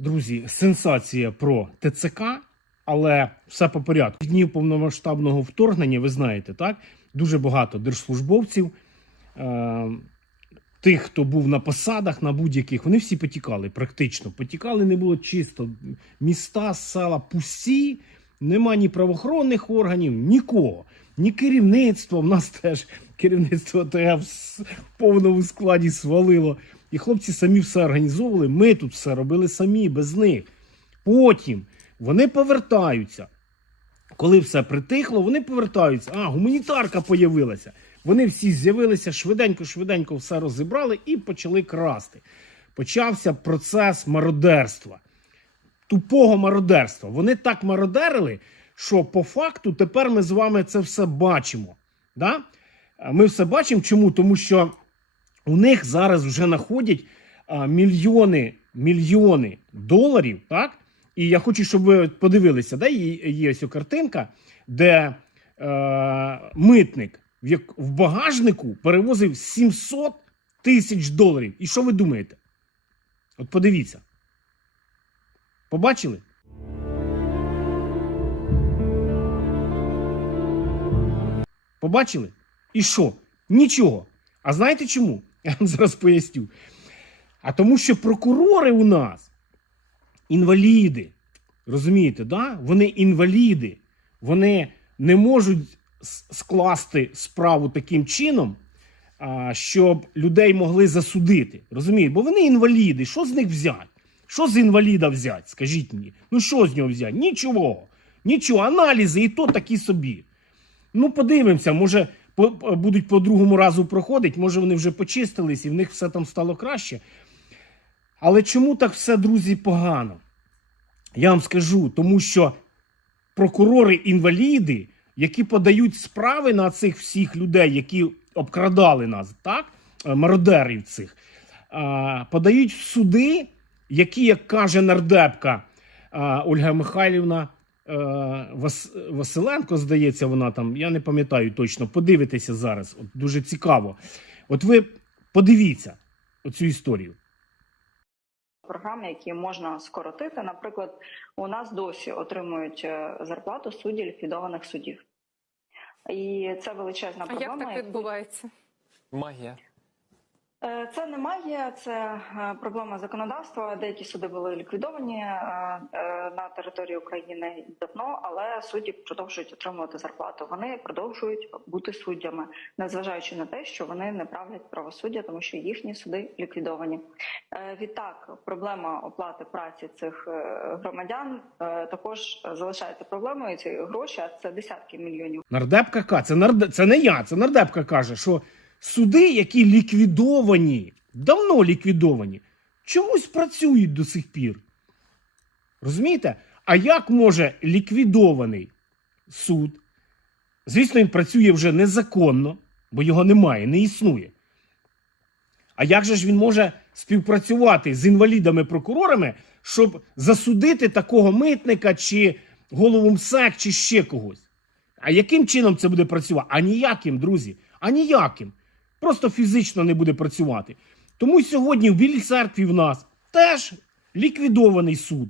Друзі, сенсація про ТЦК, але все по порядку. Днів повномасштабного вторгнення, ви знаєте, так? Дуже багато держслужбовців, е- тих, хто був на посадах, на будь-яких, вони всі потікали, практично. Потікали, не було чисто. Міста, села пусті, нема ні правоохоронних органів, нікого, ні керівництва. У нас теж керівництво ТФ в повному складі свалило. І хлопці самі все організовували. Ми тут все робили самі, без них. Потім вони повертаються. Коли все притихло, вони повертаються. А, гуманітарка появилася. Вони всі з'явилися швиденько-швиденько все розібрали і почали красти. Почався процес мародерства. Тупого мародерства. Вони так мародерили, що по факту тепер ми з вами це все бачимо. Да? Ми все бачимо. Чому? Тому що у них зараз вже знаходять мільйони, мільйони доларів, так? І я хочу, щоб ви подивилися, да? є, ось картинка, де е, митник в багажнику перевозив 700 тисяч доларів. І що ви думаєте? От подивіться. Побачили? Побачили? І що? Нічого. А знаєте чому? Я вам зараз поясню. А тому, що прокурори у нас інваліди. Розумієте, да? Вони інваліди. Вони не можуть скласти справу таким чином, щоб людей могли засудити. Розумієте? Бо вони інваліди. Що з них взяти? Що з інваліда взяти? Скажіть мені. Ну що з нього взяти? Нічого. Нічого. Аналізи і то такі собі. Ну, подивимося, може по, будуть по другому разу проходити, може вони вже почистились і в них все там стало краще. Але чому так все, друзі, погано? Я вам скажу, тому що прокурори-інваліди, які подають справи на цих всіх людей, які обкрадали нас, так? е, мародерів цих, подають в суди, які, як каже нардепка Ольга Михайлівна е, Василенко, здається, вона там, я не пам'ятаю точно, подивитеся зараз. От дуже цікаво. От ви подивіться оцю історію. програми, які можна скоротити. Наприклад, у нас досі отримують е, зарплату судді ліквідованих судів. І це величезна А як так відбувається? Магія. Е, Це не магія, це е, проблема законодавства. Деякі суди були ліквідовані е, на території України давно, але судді продовжують отримувати зарплату. Вони продовжують бути суддями, незважаючи на те, що вони не правлять правосуддя, тому що їхні суди ліквідовані. Відтак, проблема оплати праці цих громадян також залишається проблемою. Ці гроші, а це десятки мільйонів Нардепка це, нарде... це не я, це нардепка каже, що суди, які ліквідовані, давно ліквідовані, чомусь працюють до сих пір. Розумієте? А як може ліквідований суд? Звісно, він працює вже незаконно, бо його немає, не існує. А як же ж він може співпрацювати з інвалідами-прокурорами, щоб засудити такого митника чи голову МСЕК, чи ще когось? А яким чином це буде працювати? А ніяким, друзі, а ніяким. Просто фізично не буде працювати. Тому сьогодні в Білій церкві в нас теж ліквідований суд.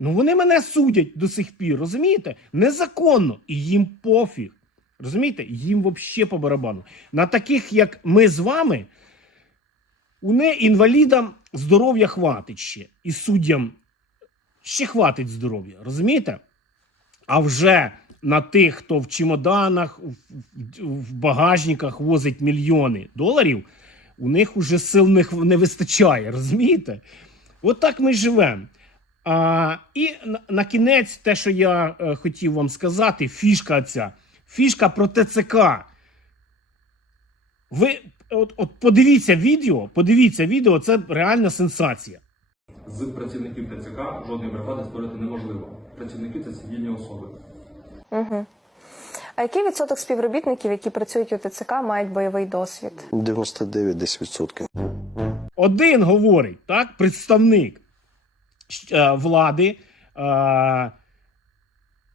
Ну вони мене судять до сих пір, розумієте? Незаконно. І їм пофіг. Розумієте? Їм взагалі по барабану. На таких, як ми з вами, у не інвалідам здоров'я хватить ще. І суддям ще хватить здоров'я. Розумієте? А вже на тих, хто в чемоданах, в, багажниках возить мільйони доларів, у них уже сил не, вистачає, розумієте? От так ми живемо. І на, на кінець, те, що я е, хотів вам сказати, фішка ця, фішка про ТЦК. Ви от, от подивіться відео, подивіться відео, це реальна сенсація. З працівників ТЦК жодної бригади створити неможливо. Працівники це цивільні особи. Угу. А який відсоток співробітників, які працюють у ТЦК, мають бойовий досвід? 99 десь відсотків. Один говорить, так, представник е, влади. Е,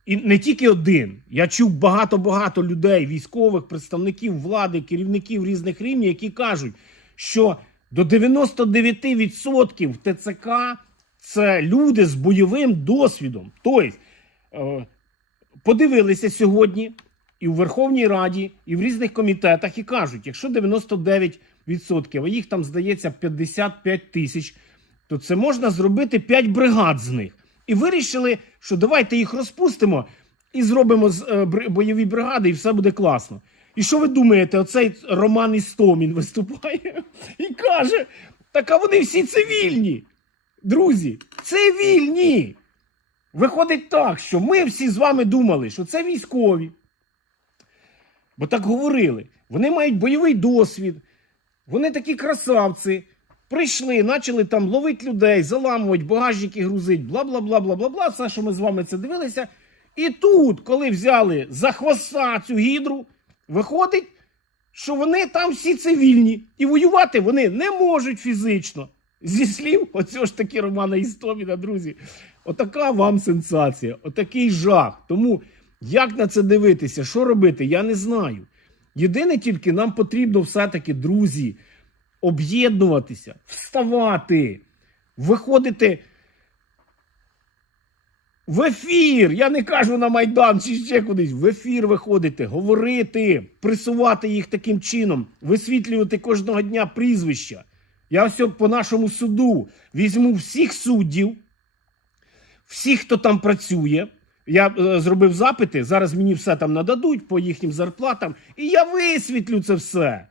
і не тільки один. Я чув багато-багато людей, військових, представників влади, керівників різних рівнів, які кажуть, що до 99% в ТЦК це люди з бойовим досвідом. Тобто, е, подивилися сьогодні і в Верховній Раді, і в різних комітетах, і кажуть, якщо 99%, а їх там здається 55 тисяч, то це можна зробити 5 бригад з них. І вирішили, що давайте їх розпустимо і зробимо з, е, бойові бригади, і все буде класно. І що ви думаєте, оцей Роман Істомін виступає і каже: так а вони всі цивільні. Друзі, цивільні. Виходить так, що ми всі з вами думали, що це військові. Бо так говорили. Вони мають бойовий досвід, вони такі красавці. Прийшли, почали там ловити людей, заламувати, багажники грузить, бла бла бла бла бла бла. Все, що ми з вами це дивилися. І тут, коли взяли за хвоста цю гідру, виходить, що вони там всі цивільні. І воювати вони не можуть фізично. Зі слів оцього ж таки Романа Істоміна, друзі. Отака вам сенсація, отакий жах. Тому як на це дивитися, що робити, я не знаю. Єдине тільки нам потрібно все-таки, друзі, об'єднуватися, вставати, виходити в ефір. Я не кажу на Майдан чи ще кудись. В ефір виходити, говорити, присувати їх таким чином, висвітлювати кожного дня прізвища. Я ось по нашому суду візьму всіх суддів, всіх, хто там працює. Я е, зробив запити, зараз мені все там нададуть по їхнім зарплатам, і я висвітлю це все.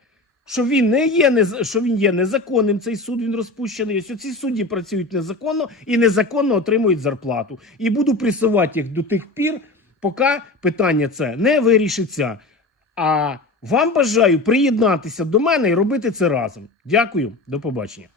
Що він не є нез- що він є незаконним, цей суд він розпущений. Ось ці судді працюють незаконно і незаконно отримують зарплату. І буду присувати їх до тих пір, поки питання це не вирішиться. А вам бажаю приєднатися до мене і робити це разом. Дякую, до побачення.